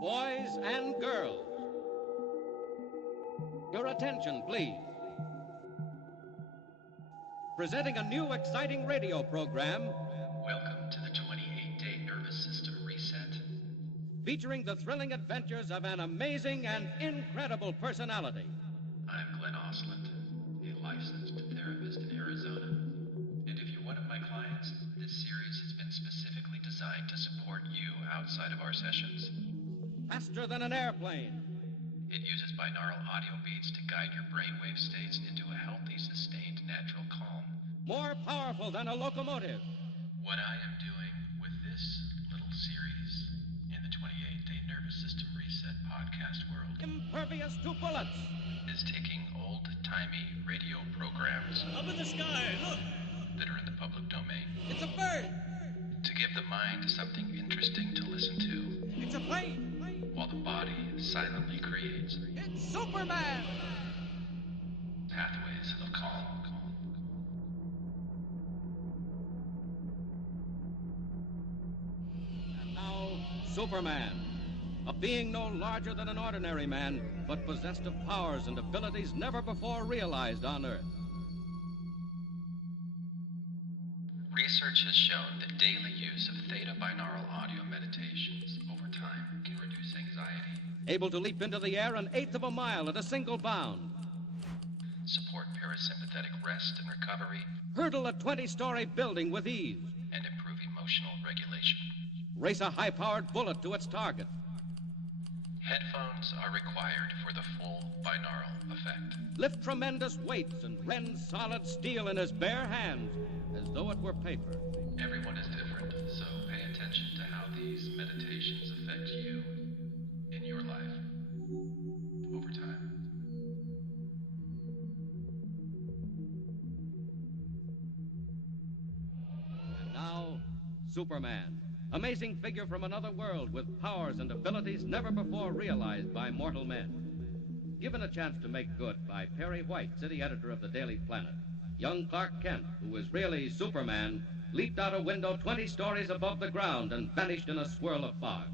Boys and girls, your attention, please. Presenting a new exciting radio program. Welcome to the 28-day nervous system reset. Featuring the thrilling adventures of an amazing and incredible personality. I'm Glenn Osland, a licensed therapist in Arizona. And if you're one of my clients, this series has been specifically designed to support you outside of our sessions. Faster than an airplane. It uses binaural audio beats to guide your brainwave states into a healthy, sustained, natural calm. More powerful than a locomotive. What I am doing with this little series in the 28-day nervous system reset podcast world, Impervious to bullets. is taking old-timey radio programs Up in the sky, look! that are in the public domain It's a bird. to give the mind something interesting to listen to, It's a plane. while the body silently creates It's Superman. pathways of calm. And now, Superman. A being no larger than an ordinary man, but possessed of powers and abilities never before realized on Earth. Research has shown that daily use of Theta binaural audio meditations over time can reduce anxiety, Able to leap into the air an eighth of a mile at a single bound. support parasympathetic rest and recovery, Hurdle a 20-story building with ease. and improve emotional regulation. Race a high-powered bullet to its target. Headphones are required for the full binaural effect. Lift tremendous weights and rend solid steel in his bare hands as though it were paper. Everyone is different, so pay attention to how these meditations affect you in your life over time. And now, Superman. Amazing figure from another world with powers and abilities never before realized by mortal men. Given a chance to make good by Perry White, city editor of the Daily Planet, young Clark Kent, who is really Superman, leaped out a window 20 stories above the ground and vanished in a swirl of fog.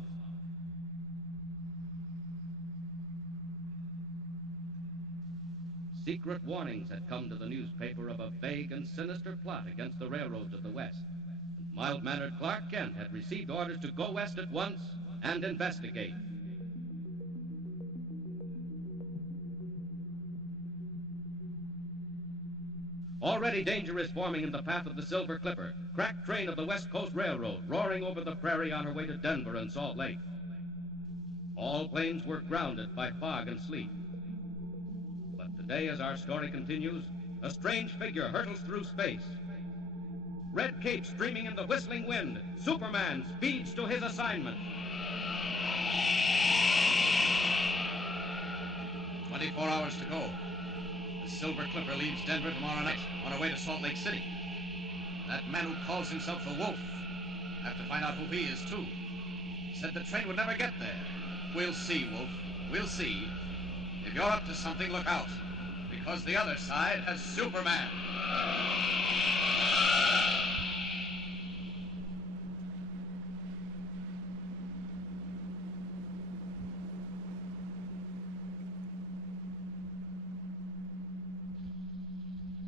Secret warnings had come to the newspaper of a vague and sinister plot against the railroads of the West. Mild-mannered Clark Kent had received orders to go west at once and investigate. Already danger is forming in the path of the Silver Clipper, crack train of the West Coast Railroad, roaring over the prairie on her way to Denver and Salt Lake. All planes were grounded by fog and sleet. But today, as our story continues, a strange figure hurtles through space. Red cape streaming in the whistling wind, Superman speeds to his assignment. 24 hours to go. The Silver Clipper leaves Denver tomorrow night on her way to Salt Lake City. That man who calls himself the Wolf, have to find out who he is, too. Said the train would never get there. We'll see, Wolf. We'll see. If you're up to something, look out. Because the other side has Superman.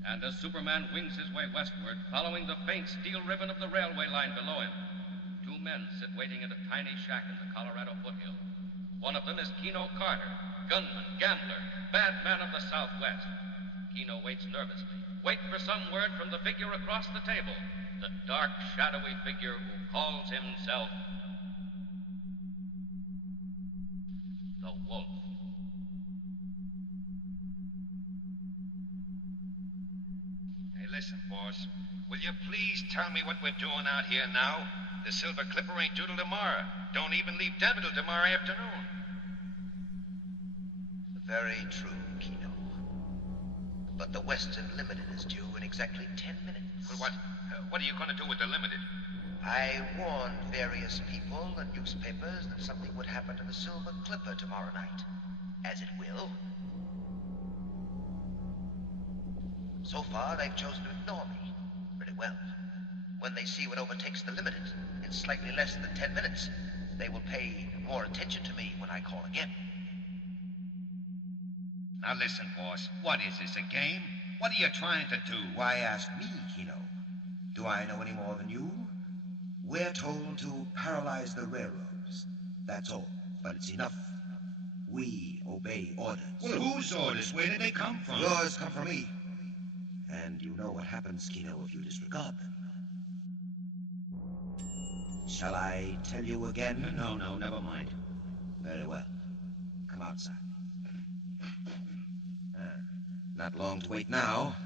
And as Superman wings his way westward, following the faint steel ribbon of the railway line below him, two men sit waiting in a tiny shack in the Colorado foothill. One of them is Keno Carter, gunman, gambler, bad man of the Southwest. Keno waits nervously, waiting for some word from the figure across the table, the dark, shadowy figure who calls himself the Wolf. Hey, listen, boss. Will you please tell me what we're doing out here now? The Silver Clipper ain't due till tomorrow. Don't even leave Denver till tomorrow afternoon. Very true, Keno. But the Western Limited is due in exactly 10 minutes. Well, what are you going to do with the Limited? I warned various people and newspapers that something would happen to the Silver Clipper tomorrow night. As it will. So far, they've chosen to ignore me. Very well. When they see what overtakes the Limited in slightly less than 10 minutes, they will pay more attention to me when I call again. Now listen, boss. What is this, a game? What are you trying to do? Why ask me, Keno? Do I know any more than you? We're told to paralyze the railroads. That's all. But it's enough. We obey orders. Well, whose orders? Where did they come from? Yours come from me. And you know what happens, Keno, if you disregard them. Shall I tell you again? No, never mind. Very well. Come outside. Not long to wait now.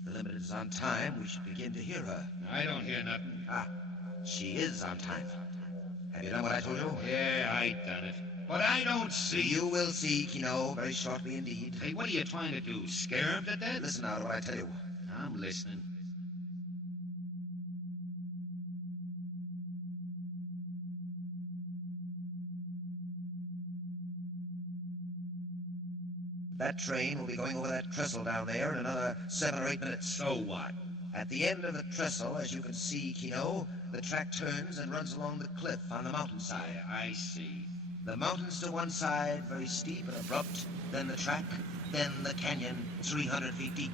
If the limit is on time, we should begin to hear her. I don't hear nothing. She is on time. Have you done what I told you? Yeah, I done it. But I don't see... You will see, Keno, very shortly indeed. Hey, what are you trying to do? Scare him to death? Listen now to what I tell you. I'm listening. That train will be going over that trestle down there in another 7 or 8 minutes. So what? At the end of the trestle, as you can see, Keno, the track turns and runs along the cliff on the mountainside. I see. The mountains to one side, very steep and abrupt, then the track, then the canyon, 300 feet deep.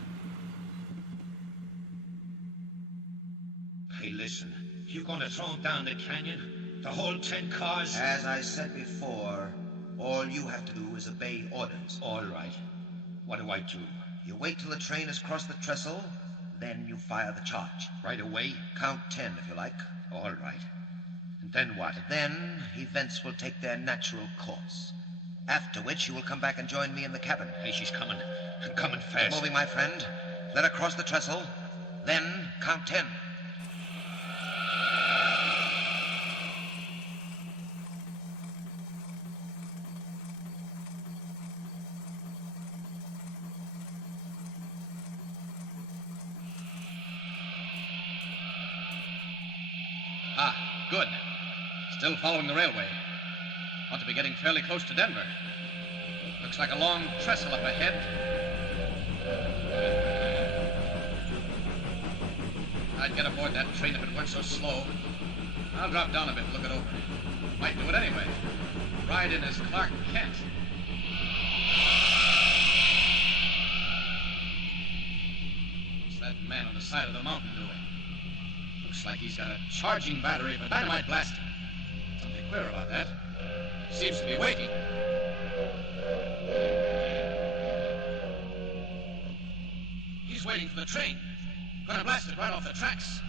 Hey, listen. You gonna throw him down the canyon? The whole 10 cars? As I said before, all you have to do is obey orders. All right. What do I do? You wait till the train has crossed the trestle, then you fire the charge. Right away? Count 10 if you like. All right. And then what? Then events will take their natural course. After which you will come back and join me in the cabin. Hey, she's coming. Coming fast. Moving, my friend. Let her cross the trestle. Then count 10. Good. Still following the railway. Ought to be getting fairly close to Denver. Looks like a long trestle up ahead. I'd get aboard that train if it weren't so slow. I'll drop down a bit and look it over. Might do it anyway. Ride in as Clark Kent. What's that man on the side of the mountain doing? Looks like he's got a charging battery of a dynamite blast. Something queer about that. Seems to be waiting. He's waiting for the train. Gonna blast it right off the tracks.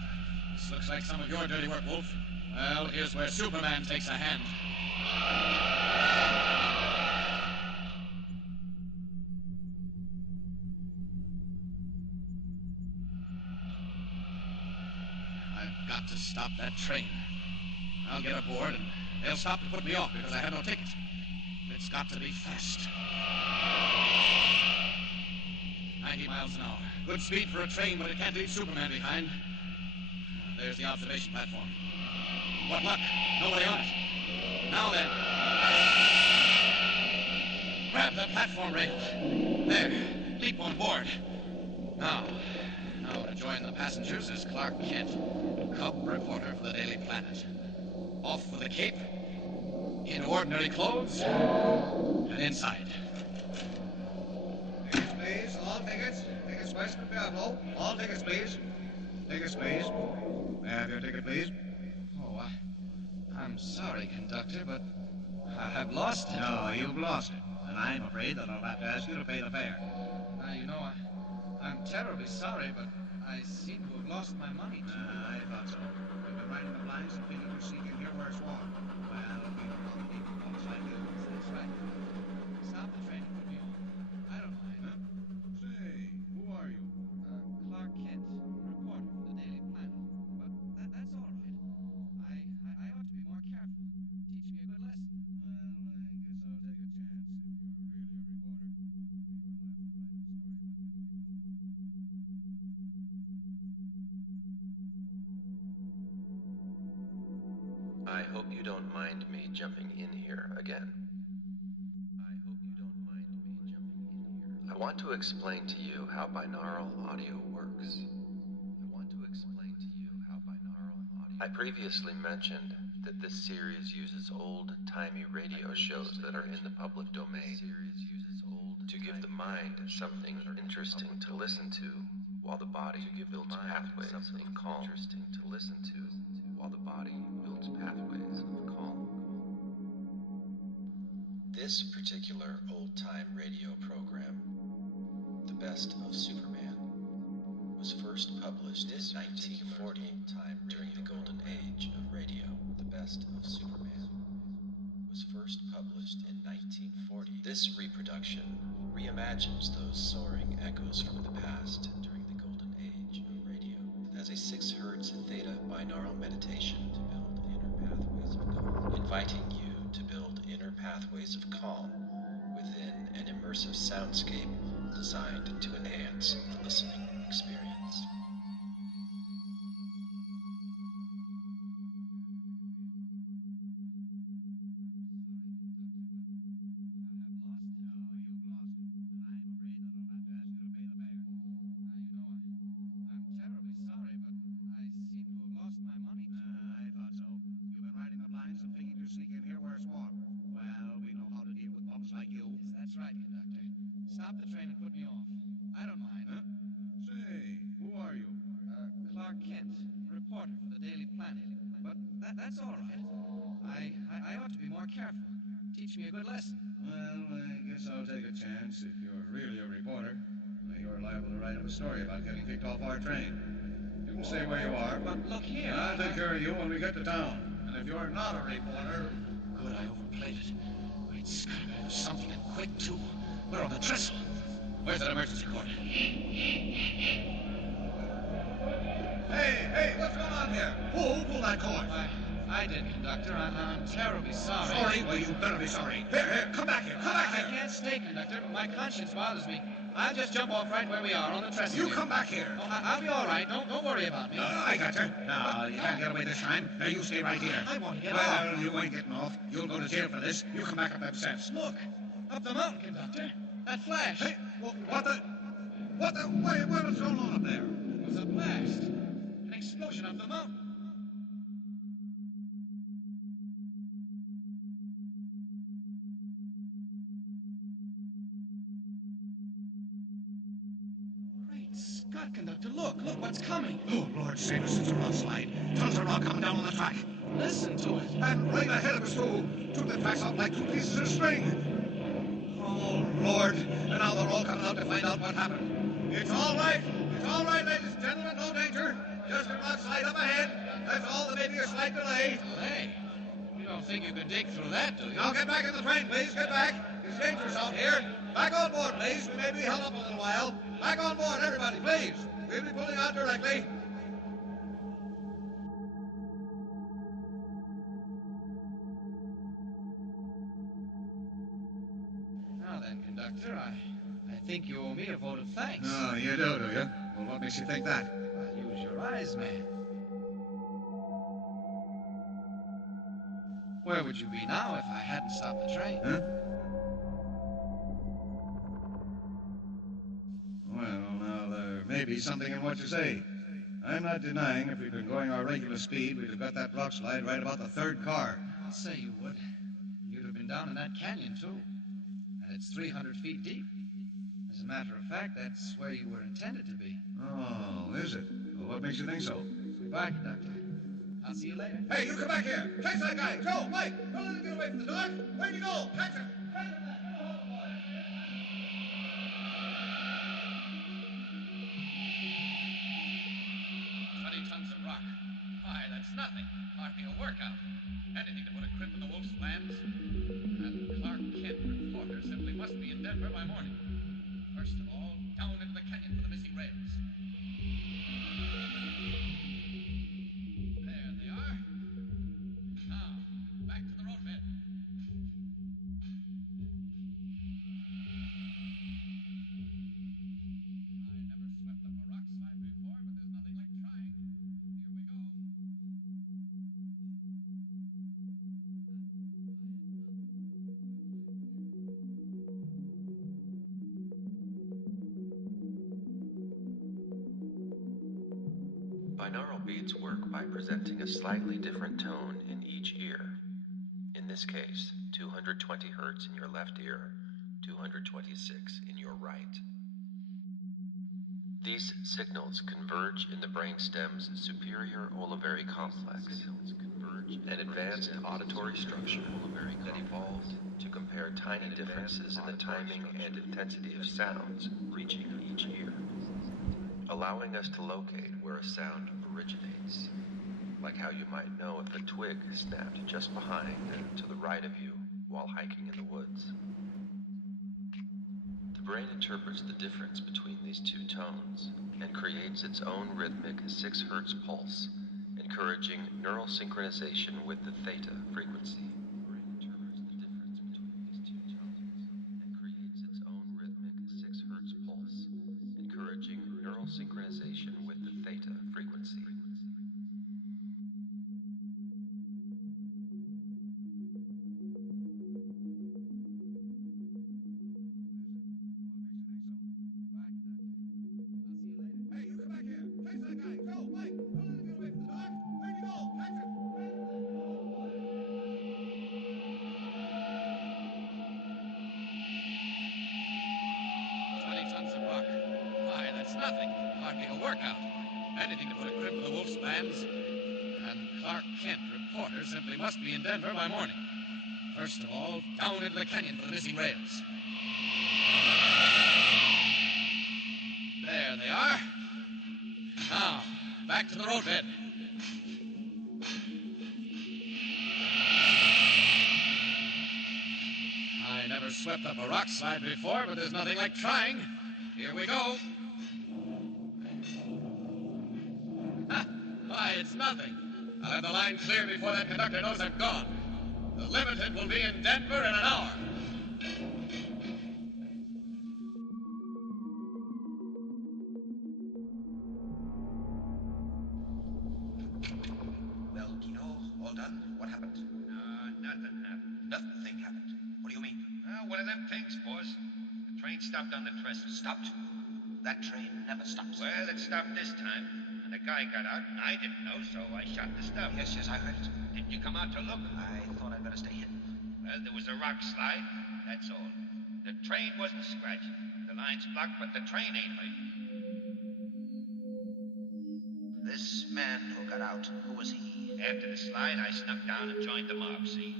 This looks like some of your dirty work, Wolf. Well, here's where Superman takes a hand. I've got to stop that train. I'll get aboard and they'll stop to put me off because I had no ticket. It's got to be fast. 90 miles an hour. Good speed for a train, but it can't leave Superman behind. There's the observation platform. What luck? Nobody on it. Now then. Grab the platform rail. There. Leap on board. Now to join the passengers is Clark Kent, cub reporter for the Daily Planet. Off with the cape, in ordinary clothes, and inside. Tickets, please. All tickets. Tickets west of Pueblo. All tickets, please. Tickets, please. May I have your ticket, please? Oh, I'm sorry, conductor, but I've lost it. No, you've lost it. And I'm afraid that I'll have to ask you to pay the fare. I'm terribly sorry, but I seem to have lost my money, too. I thought so. We've been writing the lines and figured you're seeking here where it's warm. Well, we don't want to keep you alongside you. That's right. Stop the train and put me on. I don't mind. Huh? Say, who are you? Clark Kent, reporter for the Daily Planet. But that's all right. I ought to be more careful. Teach me a good lesson. Well, I guess I'll take a chance if you're really a reporter. I hope you don't mind me jumping in here again. want to explain to you how binaural audio works. I previously mentioned that this series uses old-timey radio shows that are in the public domain to give the mind something interesting to listen to while the body builds pathways of calm. This particular old-time radio program, The Best of Superman, was first published in 1940 during the golden age of radio. The Best of Superman was first published in 1940. This reproduction reimagines those soaring echoes from the past during the golden age of radio. It has a 6 Hz Theta binaural meditation to build inner pathways of calm, inviting you to build inner pathways of calm within an immersive soundscape designed to enhance the listening experience. Sneak in here where it's warm. Well, we know how to deal with bums like you. Yes, that's right, conductor. Stop the train and put me off. I don't mind. Huh? Say, who are you? Clark Kent, reporter for the Daily Planet. But that's all right. I ought to be more careful. Teach me a good lesson. Well, I guess I'll take a chance. If you're really a reporter, you're liable to write up a story about getting kicked off our train. You can say where you are, But look here. I'll take care of you when we get to town. And if you're not a reporter... Good, I overplayed it. Great Scott, there's something and quick, too. We're on the trestle. Where's that emergency cord? Hey, what's going on here? Who pulled that cord? I did, conductor. I'm terribly sorry. Sorry? Well, you better be sorry. Here, come back here. I can't stay, conductor. My conscience bothers me. I'll just jump off right where we are on the trestle. You come back here. Oh, I'll be all right. Don't worry about me. I got you. No, you can't get away this time. Now, you stay right here. I want to get off. Well, you ain't getting off. You'll go to jail for this. You come back up them steps. Look, up the mountain, conductor. That flash. Hey, what the... What's going on up there? It was a blast. An explosion up the mountain. Scott, conductor, look what's coming. Oh, Lord save us, it's a landslide. Tons of rock coming down on the track. Listen to it. And right ahead of us, too. Took the tracks out like 2 pieces of string. Oh, Lord. And now they're all coming out to find out what happened. It's all right, ladies and gentlemen. No danger. Just a rock slide up ahead. That's all. There may be a slight delay. Delay? You don't think you could dig through that, do you? Now get back in the train, please. Get back. It's dangerous out here. Back on board, please. We may be held up a little while. Back on board, everybody, please. We'll be pulling out directly. Now then, conductor, I think you owe me a vote of thanks. Oh, you do you? Well, what makes you think that? Well, use your eyes, man. Where would you be now if I hadn't stopped the train? Huh? Well, now, there may be something in what you say. I'm not denying if we'd been going our regular speed, we'd have got that rock slide right about the 3rd car. I'll say you would. You'd have been down in that canyon, too. And it's 300 feet deep. As a matter of fact, that's where you were intended to be. Oh, is it? Well, what makes you think so? Goodbye, conductor. I'll see you later. Hey, you come back here! Catch that guy! Joe, Mike! Don't let him get away from the dark! Where'd you go? Catch him! Catch him! 20 tons of rock. Why, that's nothing. Hardly a workout. Anything to put a cripple in the wolf's plans. That Clark Kent reporter simply must be in Denver by morning. First of all, down into the canyon for the missing rails. There they are. Now, back to the roadbed. I never swept up a rock slide before, but there's nothing like trying. Here we go. Binaural beats work by presenting a slightly different tone in each ear. In this case, 220 Hz in your left ear, 226 in your right. These signals converge in the brainstem's superior olivary complex, an advanced auditory structure that evolved to compare tiny differences in the timing and intensity of sounds reaching each ear, allowing us to locate where a sound originates, like how you might know if a twig snapped just behind and to the right of you while hiking in the woods. The brain interprets the difference between these two tones and creates its own rhythmic 6 Hz pulse, encouraging neural synchronization with the theta frequency. Encouraging neural synchronization with the theta frequency. Hey, you come back here. Catch that guy. Go, Mike. Don't let him get away from the dog. Where'd he go? Catch him. Tons of rock. Why, that's nothing. Hardly a workout. Anything to put a grip of the Wolf's bands. And Clark Kent, reporter, simply must be in Denver by morning. First of all, down into the canyon for the missing rails. There they are. Now, back to the roadbed. I never swept up a rock slide before, but there's nothing like trying. Here we go. Ha! Why, it's nothing. I'll have the line clear before that conductor knows I'm gone. The Limited will be in Denver in an hour. Well, Keno, all done? What happened? Nothing happened. Nothing happened. What do you mean? One of them things, boss. The train stopped on the trestle. Stopped? That train never stops. Well, it stopped this time, and the guy got out, and I didn't know, so I shot the stuff. Yes, I heard it. Didn't you come out to look? I thought I'd better stay in. Well, there was a rock slide, that's all. The train wasn't scratched. The line's blocked, but the train ain't hurt. This man who got out, who was he? After the slide, I snuck down and joined the mob, see?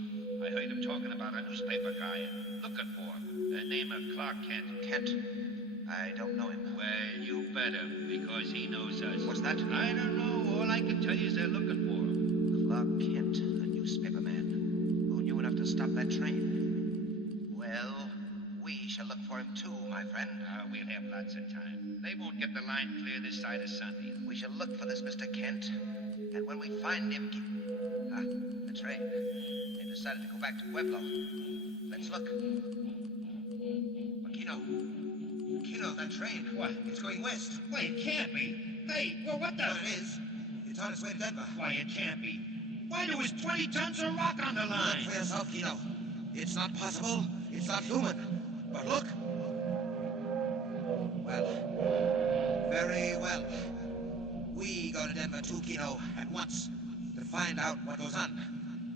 I heard him talking about a newspaper guy and looking for him. The name of Clark Kent. Kent? I don't know him. Well, you better, because he knows us. What's that? I don't know. All I can tell you is they're looking for him. Clark Kent, a newspaper man, who knew enough to stop that train. Well, we shall look for him too, my friend. We'll have lots of time. They won't get the line clear this side of Sunday. We shall look for this Mr. Kent, and when we find him... the train. They've decided to go back to Pueblo. Let's look. Keno, that train. What? It's going west. Wait, it can't be. Hey, well, what the... But it is. It's on its way to Denver. Why, it can't be. Why, there was 20 tons of rock on the line. Look for yourself, Keno. It's not possible. It's not human. But look. Well, very well. We go to Denver too, Keno, at once, to find out what goes on,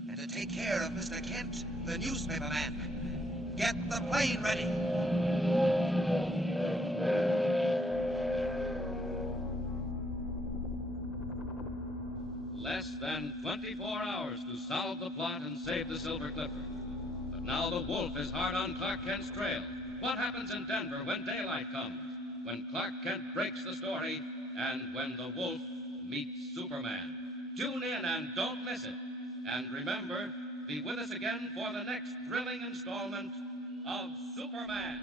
and to take care of Mr. Kent, the newspaper man. Get the plane ready. Less than 24 hours to solve the plot and save the Silver Clipper. But now the Wolf is hard on Clark Kent's trail. What happens in Denver when daylight comes? When Clark Kent breaks the story, and when the Wolf meets Superman. Tune in and don't miss it. And remember, be with us again for the next thrilling installment of Superman.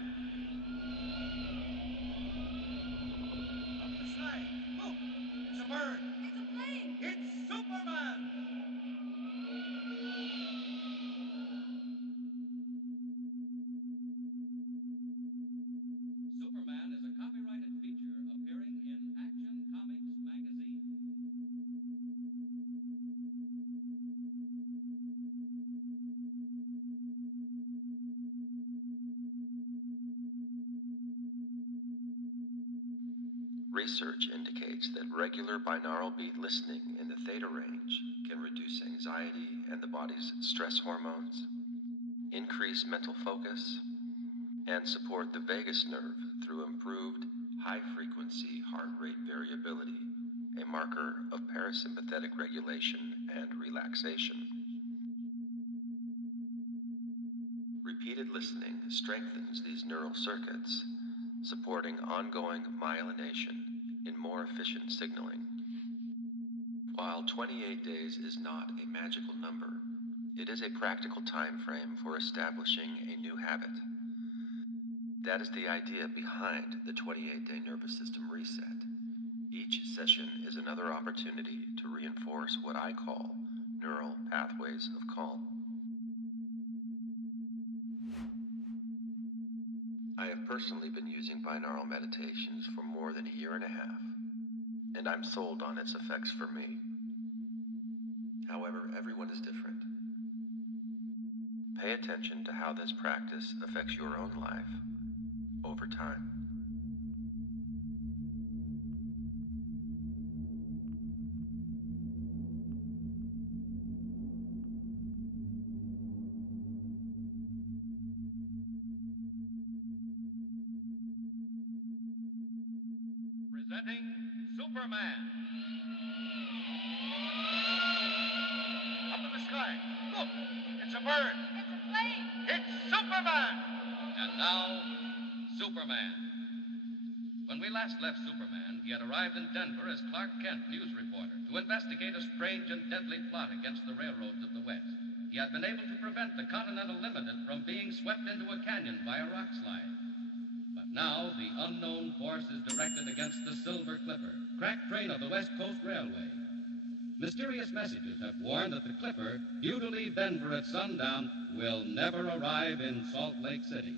Up the side. Look, it's a bird. It's a plane. It's Superman. Superman is a copyrighted feature appearing in Action Comics magazine. Research indicates that regular binaural beat listening in the theta range can reduce anxiety and the body's stress hormones, increase mental focus, and support the vagus nerve through improved high-frequency heart rate variability, a marker of parasympathetic regulation and relaxation. Repeated listening strengthens these neural circuits, supporting ongoing myelination in more efficient signaling. While 28 days is not a magical number, it is a practical time frame for establishing a new habit. That is the idea behind the 28-day nervous system reset. Each session is another opportunity to reinforce what I call neural pathways of calm. I have personally been using binaural meditations for more than a year and a half, and I'm sold on its effects for me. However, everyone is different. Pay attention to how this practice affects your own life over time. Presenting Superman. Up in the sky. Look, it's a bird. It's a plane. It's Superman! And now, Superman. When we last left Superman, he had arrived in Denver as Clark Kent, news reporter, to investigate a strange and deadly plot against the railroads of the West. He had been able to prevent the Continental Limited from being swept into a canyon by a rock slide. But now, the unknown force is directed against the Silver Clipper, crack train of the West Coast Railway. Mysterious messages have warned that the Clipper, due to leave Denver at sundown, will never arrive in Salt Lake City.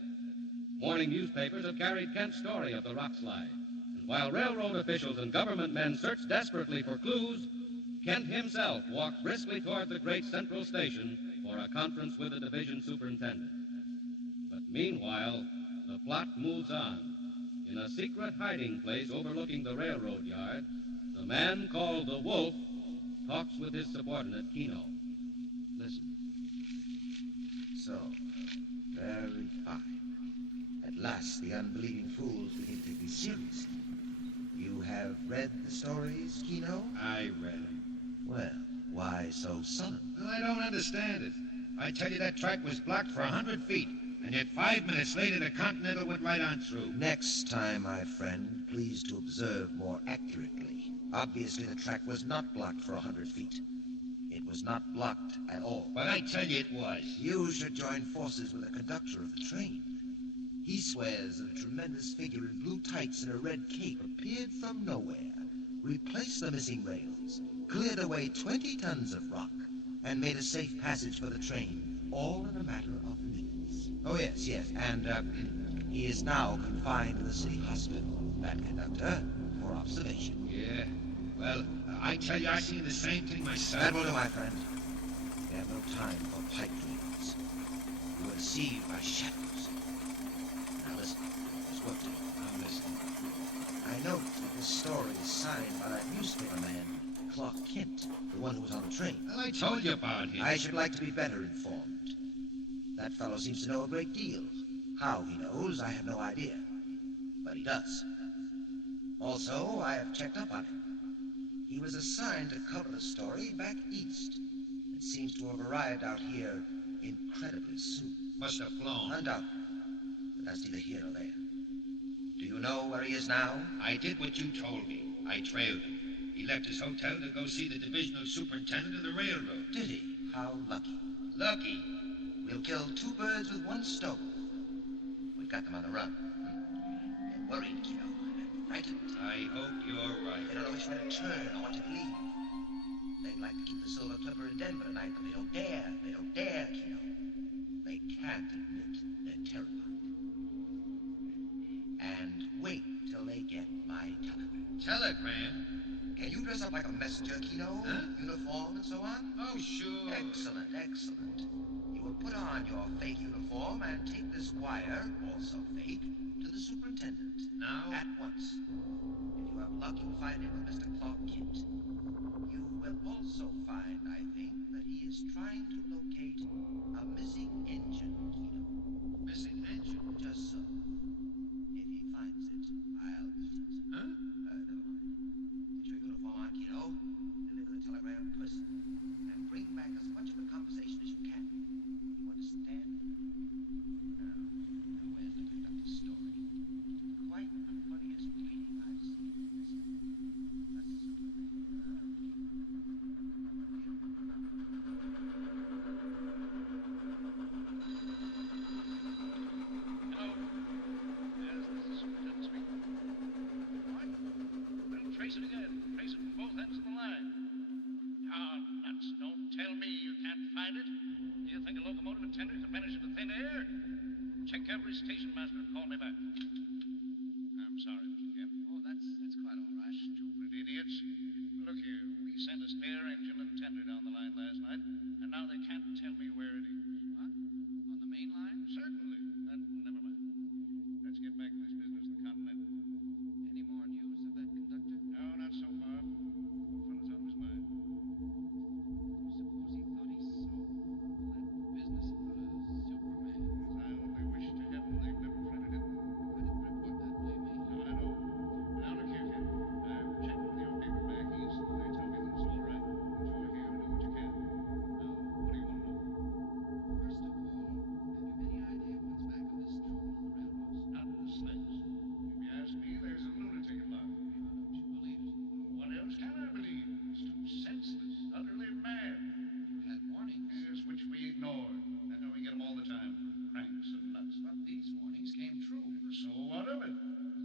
Morning newspapers have carried Kent's story of the rock slide. And while railroad officials and government men search desperately for clues, Kent himself walked briskly toward the great central station for a conference with the division superintendent. But meanwhile, the plot moves on. In a secret hiding place overlooking the railroad yard, the man called the Wolf talks with his subordinate, Keno. Listen. So, very fine. At last, the unbelieving fools begin to take me seriously. You have read the stories, Keno? I read it. Well, why so sullen? Well, I don't understand it. I tell you, that track was blocked for 100 feet, and yet 5 minutes later, the Continental went right on through. Next time, my friend, please to observe more accurately. Obviously, the track was not blocked for 100 feet. It was not blocked at all. But I tell you, it was. You should join forces with the conductor of the train. He swears that a tremendous figure in blue tights and a red cape appeared from nowhere, replaced the missing rails, cleared away 20 tons of rock, and made a safe passage for the train, all in a matter of minutes. Oh, yes, and he is now confined in the city hospital, that conductor, for observation. Yeah. Well, I tell you, I seen the same thing myself. That will do, my friend. We have no time for pipe dreams. You are deceived by shadows. Now listen, there's work to do. I'm listening. I noticed that this story is signed by that newspaper man, Clark Kent, the one who was on the train. Well, I told you about him. I should like to be better informed. That fellow seems to know a great deal. How he knows, I have no idea. But he does. Also, I have checked up on him. He was assigned to cover the story back east, and seems to have arrived out here incredibly soon. Must have flown. Undoubtedly. But that's neither here nor there. Do you know where he is now? I did what you told me. I trailed him. He left his hotel to go see the divisional superintendent of the railroad. Did he? How lucky. Lucky? We'll kill 2 birds with 1 stone. We've got them on the run. They're worried, Keno. They're frightened. I hope you're right. They don't know which way to turn or what to believe. They'd like to keep the Silver Clipper in Denver tonight, but they don't dare. They don't dare, Keno. They can't admit they're terrified. And wait till they get my telegram. Telegram? Can you dress up like a messenger, Keno? Huh? Uniform and so on? Oh, sure. Excellent, excellent. You will put on your fake uniform and take this wire, also fake, to the superintendent. Now? At once. If you have luck you'll find him with Mr. Clark Kent. You will also find, I think, that he is trying to locate a missing engine, Keno. Missing engine? Just so. If he finds it, I'll eat it. Huh? Never mind. Get your uniform on, Keno. Deliver the telegram personally. And bring back as much of the conversation as you can. You understand? Now, where's the conductor's story? Quite the funniest reading I've seen. A Superman, huh? Hello. Yes, this is Superman speaking. What? Well, trace it again. Trace it from both ends of the line. Ah, nuts. Don't tell me you can't find it. Do you think a locomotive attendant can vanish into thin air? Check every station master and call me back. I'm sorry, Mr. Kent. Oh, that's quite all right. Stupid idiots. Look here, we sent a spare engine and tender down the line last night, and now they can't tell me where it is. What? On the main line? Certainly. Never mind. Let's get back to this business of the Continental. Any more news of that conductor? No, not so far. Poor fellow's on his mind. You suppose he thought he saw all that business about a Superman? Yes, I only wish to heaven they'd never printed it. I didn't report that, believe me. No, I know. Now look here, Kent. I've checked with your paperback east, and they tell me that it's all right. That you're here to do what you can. Now, what do you want to know? First of all, have you any idea what's back of this trouble on the railroads? Not the slightest. If you ask me, there's a lunatic about. Don't you believe it? What else can I believe? It's too senseless, utterly mad. You had warnings. Yes, which we ignored. I know we get them all the time from cranks and nuts. But these warnings came true. So what of it?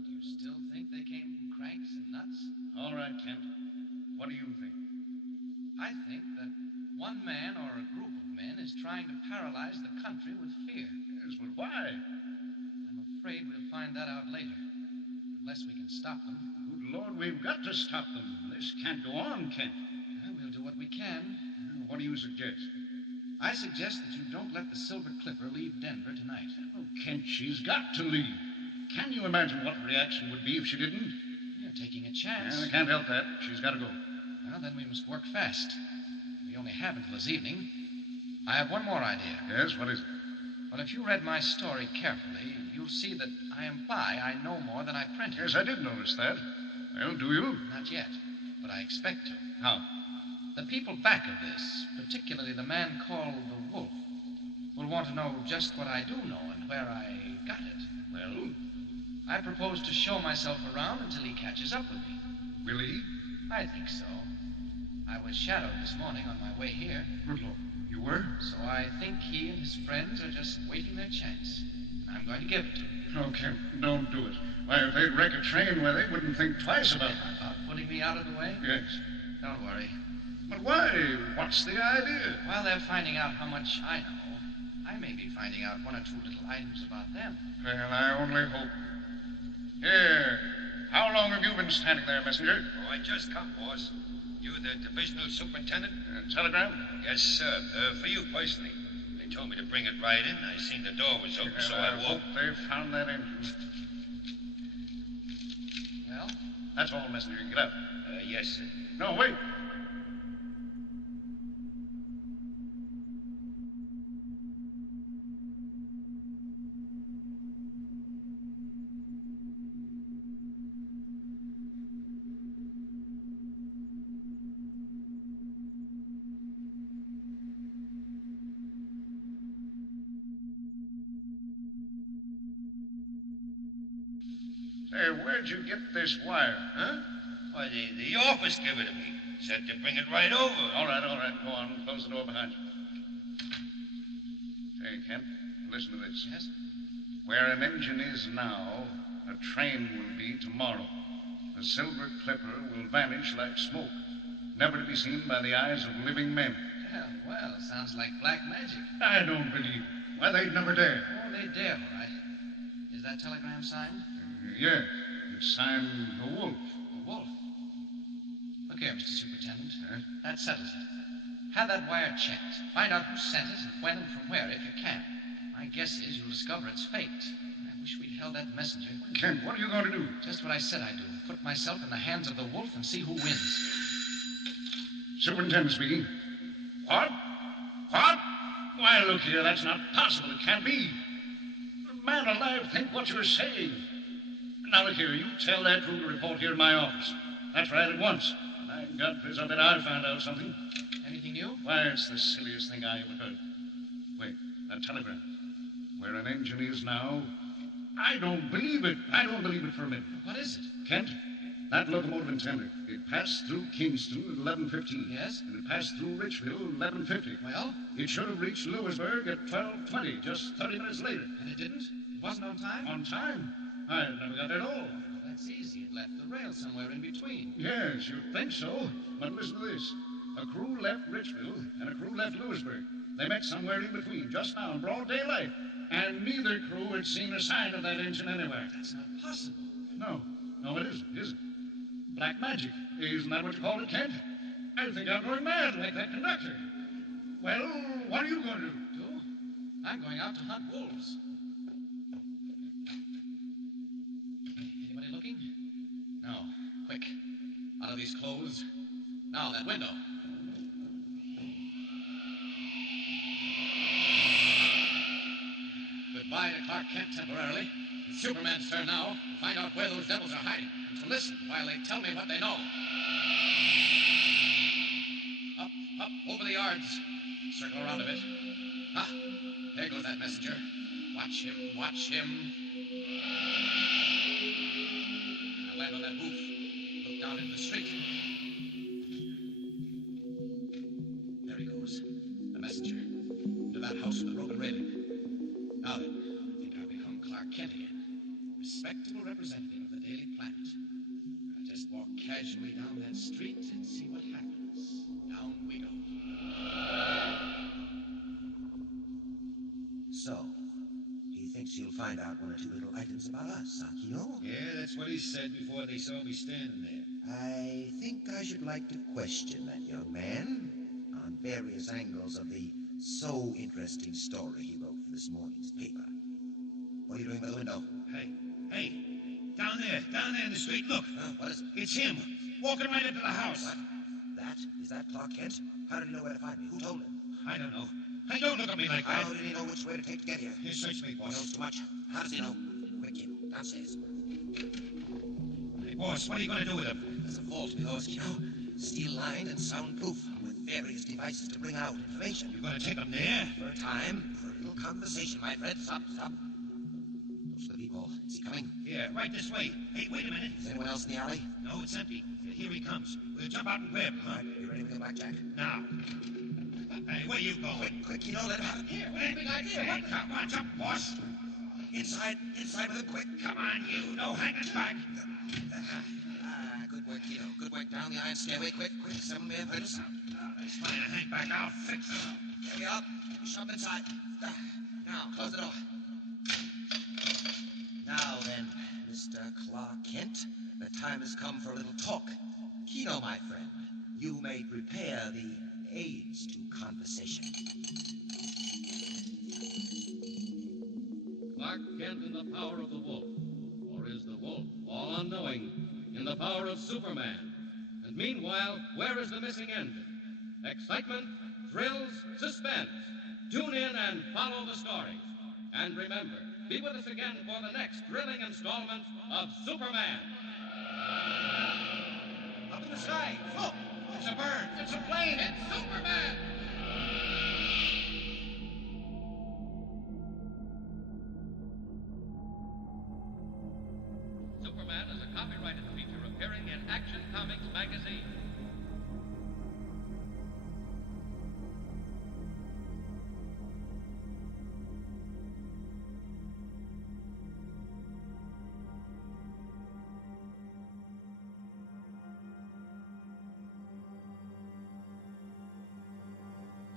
Do you still think they came from cranks and nuts? All right, Kent. What do you think? I think that one man or a group of men is trying to paralyze the country with fear. Yes, but why? I'm afraid we'll find that out later, unless we can stop them. Good Lord, we've got to stop them. This can't go on, Kent. We'll do what we can. What do you suggest? I suggest that you don't let the Silver Clipper leave Denver tonight. Oh, Kent, she's got to leave. Can you imagine what reaction would be if she didn't? You're taking a chance. I can't help that. She's got to go. Well, then we must work fast. We only have until this evening. I have one more idea. Yes, what is it? Well, if you read my story carefully, you'll see that I imply I know more than I printed. Yes, I did notice that. Well, do you? Not yet, but I expect to. How? The people back of this, particularly the man called the Wolf, will want to know just what I do know and where I got it. Well, I propose to show myself around until he catches up with me. will he? I think so. I was shadowed this morning on my way here, Good Lord. You were? so I think he and his friends are just waiting their chance. And I'm going to give it to them. No, Kent, don't do it. Why, if they'd wreck a train where they wouldn't think twice about it. About putting me out of the way? Yes. Don't worry. But why? What's the idea? While they're finding out how much I know, I may be finding out one or two little items about them. Well, I only hope. Here. How long have you been standing there, messenger? Oh, I just come, boss. You the divisional superintendent? Telegram? Yes, sir. For you personally. They told me to bring it right in. I seen the door was open, so I hope walked. they found that engine. Well? That's all, messenger. Get out. Yes, sir. No, wait. Hey, where'd you get this wire? Huh? Why, the office gave it to me. Said to bring it right over. All right. Go on. Close the door behind you. Hey, Kent, listen to this. Yes? Where an engine is now, a train will be tomorrow. The Silver Clipper will vanish like smoke, never to be seen by the eyes of living men. Yeah, well, sounds like black magic. I don't believe it. Why, they'd never dare. Oh, they dare, all right. Is that telegram signed? Yes, it's signed The Wolf. The Wolf. Look here, Mr. Superintendent. Huh? That settles it. Have that wire checked. Find out who sent it and when and from where, if you can. My guess is you'll discover it's faked. I wish we'd held that messenger. Kent, what are you going to do? Just what I said I'd do. Put myself in the hands of the wolf and see who wins. Superintendent speaking. What? What? Why, look here, that's not possible. It can't be. Man alive, think what you're saying. Now, look here, you tell that crew to report here in my office. That's right, at once. I got this, I bet I'll find out something. Anything new? Why, it's the silliest thing I ever heard. Wait, that telegram. Where an engine is now. I don't believe it. I don't believe it for a minute. What is it? Kent, that locomotive and tender. It passed through Kingston at 11:15. Yes? And it passed through Richville at 11:50. Well? It should have reached Lewisburg at 12:20, just 30 minutes later. And it didn't? It wasn't on time? On time? I never got there at all. Well, that's easy. It left the rail somewhere in between. Yes, you'd think so. But listen to this. A crew left Richville and a crew left Lewisburg. They met somewhere in between, just now in broad daylight. And neither crew had seen a sign of that engine anywhere. That's not possible. No, it isn't, is it? Black magic. Isn't that what you call it, Kent? I think I'm going mad like that conductor. Well, what are you going to do? I'm going out to hunt wolves. Anybody looking? No. Quick. Out of these clothes. Now, that window. Goodbye to Clark Kent temporarily. It's Superman's turn now to find out where those devils are hiding and to listen while they tell me what they know. Up, over the yards. Circle around a bit. Ah, there goes that messenger. Watch him. Now land on that roof. Look down into the street. There he goes. The messenger. Into that house with the broken railing. Now then, I think I'll become Clark Kent again. Respectable representative of the Daily Planet. I'll just walk casually down that street and see what happens. Down we go. So, he thinks you'll find out one or two little items about us, huh, Keno? Yeah, that's what he said before they saw me standing there. I think I should like to question that young man on various angles of the so interesting story he wrote for this morning's paper. What are you doing by the window? Hey, down there in the street, look. What is it? It's him, walking right into the house. What? Is that Clark Kent? How did he know where to find me? Who told him? I don't know. Hey, don't look at me like that. How did he know which way to take to get here? He searched me, He boss. knows too much. How does he know? Quick, Keno, downstairs. Hey, boss, what are you going to do with him? There's a vault below us, Keno. Steel-lined and soundproof, with various devices to bring out information. You're going to take him there? For a time, for a little conversation, my friend. Stop. Those are the people. Is he coming? Yeah, right this way. Hey, wait a minute. Is anyone else in the alley? No, it's empty. Here he comes. We'll jump out and grab him, huh? You ready with the blackjack? Now. Hey, where you going? Quick, Keno, let him have it. Here, what a big idea. Hey, come on, jump, boss. Inside with him, quick. Come on, you. No hanging back. Good work, Keno. Good work. Down the iron stairway, quick. Someone may have heard us. He's trying to hang back. I'll fix him. There we are. Shove inside. Now, close the door. Now then, Mr. Clark Kent, the time has come for a little talk. Keno, my friend, you may prepare the aids to conversation. Clark Kent in the power of the wolf. Or is the wolf, all unknowing, in the power of Superman? And meanwhile, where is the missing engine? Excitement, thrills, suspense. Tune in and follow the story. And remember, be with us again for the next thrilling installment of Superman. Up in the sky. Look, it's a bird. It's a plane. It's Superman. Superman is a copyrighted feature appearing in Action Comics magazine.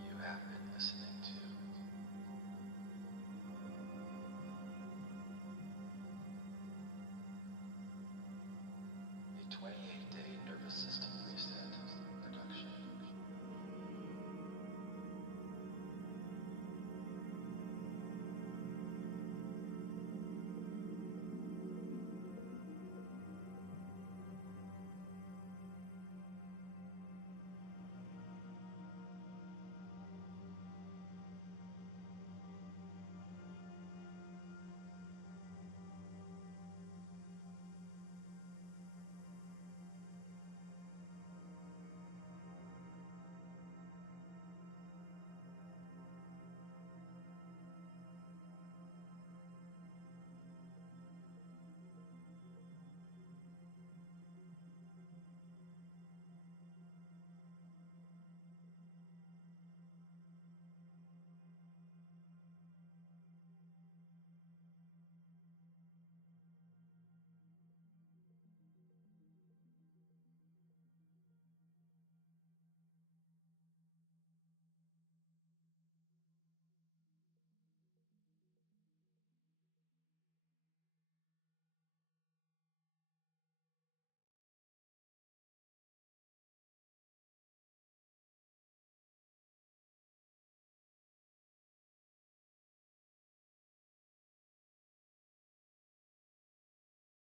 You have been listening to a 28-day nervous system